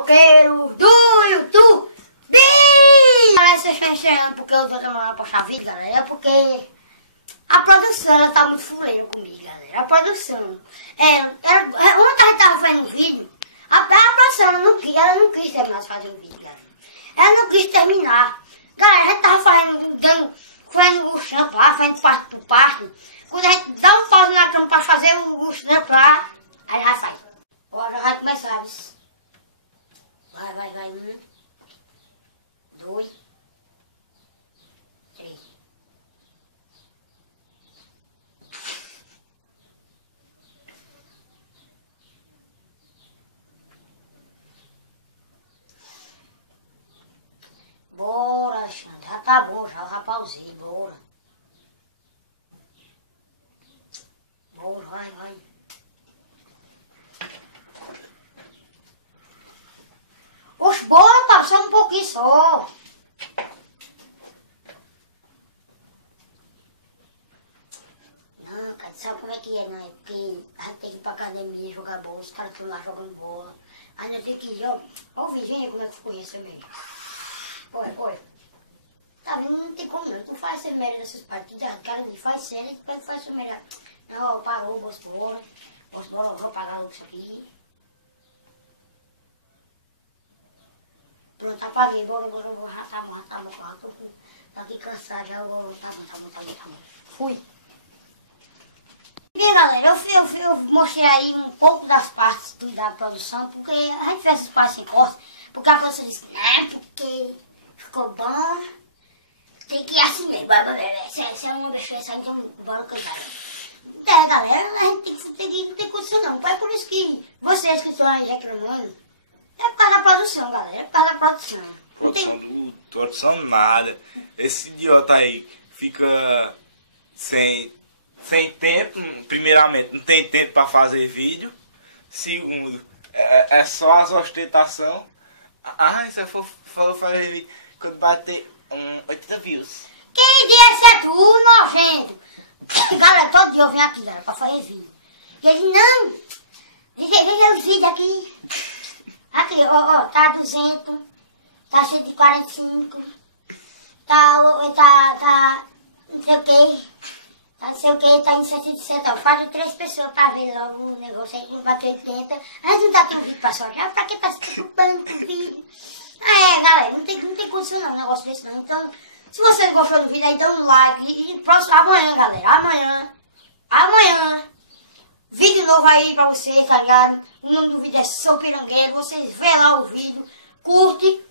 fofoqueiros do YouTube. Galera, vocês estão estranhando porque eu tô demorando pra postar vídeo, galera. É porque a produção, ela tá muito fuleira comigo, galera. A produção. Ontem a gente tava fazendo um vídeo. A produção, ela não quis terminar de fazer o vídeo, galera. Ela não quis terminar. Galera, a gente tava fazendo o trampo lá, fazendo parte por parte. Quando a gente dá um pause na cama pra fazer o trampo lá, aí já sai. Agora já vai começar, viu? Vai. 1, 2, 3. Bora, Alexandre. Já tá bom, já pausei. Bora. Vai. Oxe, bora, tá só um pouquinho só. Não, cara, sabe como é que é, né? Porque a gente tem que ir pra academia jogar bola, os caras estão lá jogando bola. Aí nós temos que ir, ó. Ó o vídeo, vem como é que ficou isso mesmo. Olha. Tá vendo? Não tem como não. Tu faz essa merda dessas partidas, cara, me faz sério, depois faz essa merda. Não, parou, bora, vou pagar a luz aqui. Pronto, apaguei, bora, já tá bom, tô aqui cansado já, tá bom. Fui. Bem, galera, eu mostrei aí um pouco das partes da produção, porque a gente fez essas partes sem corte, porque a produção disse, porque ficou bom, tem que ir assim mesmo, se é uma besteira, então bora cantar. Galera, a gente não tem condição não. É por isso que vocês que estão aí reclamando, é por causa da produção, galera. É por causa da produção. Produção nada. Esse idiota aí fica sem tempo. Primeiramente, não tem tempo para fazer vídeo. Segundo, é só as ostentação. Se eu for fazer vídeo quando bater 80 views. Quem disse é tu, nojento? Galera, todo dia eu venho aqui, galera, pra fazer vídeo. E ele, não, veja os vídeos aqui. Aqui, ó, tá 200, tá 145, tá não sei o que, tá em 160, ó. Faz 3 pessoas pra ver logo o negócio aí, não bateu 80. A gente não tá tendo vídeo pra sortear, pra que tá se preocupando com o vídeo? Galera, não tem condição não, um negócio desse não. Então, se vocês gostaram do vídeo aí, dá um like. E próximo, amanhã, galera. Amanhã. Vídeo novo aí pra vocês, tá ligado? O nome do vídeo é Sou Pirangueiro. Vocês vê lá o vídeo, curte.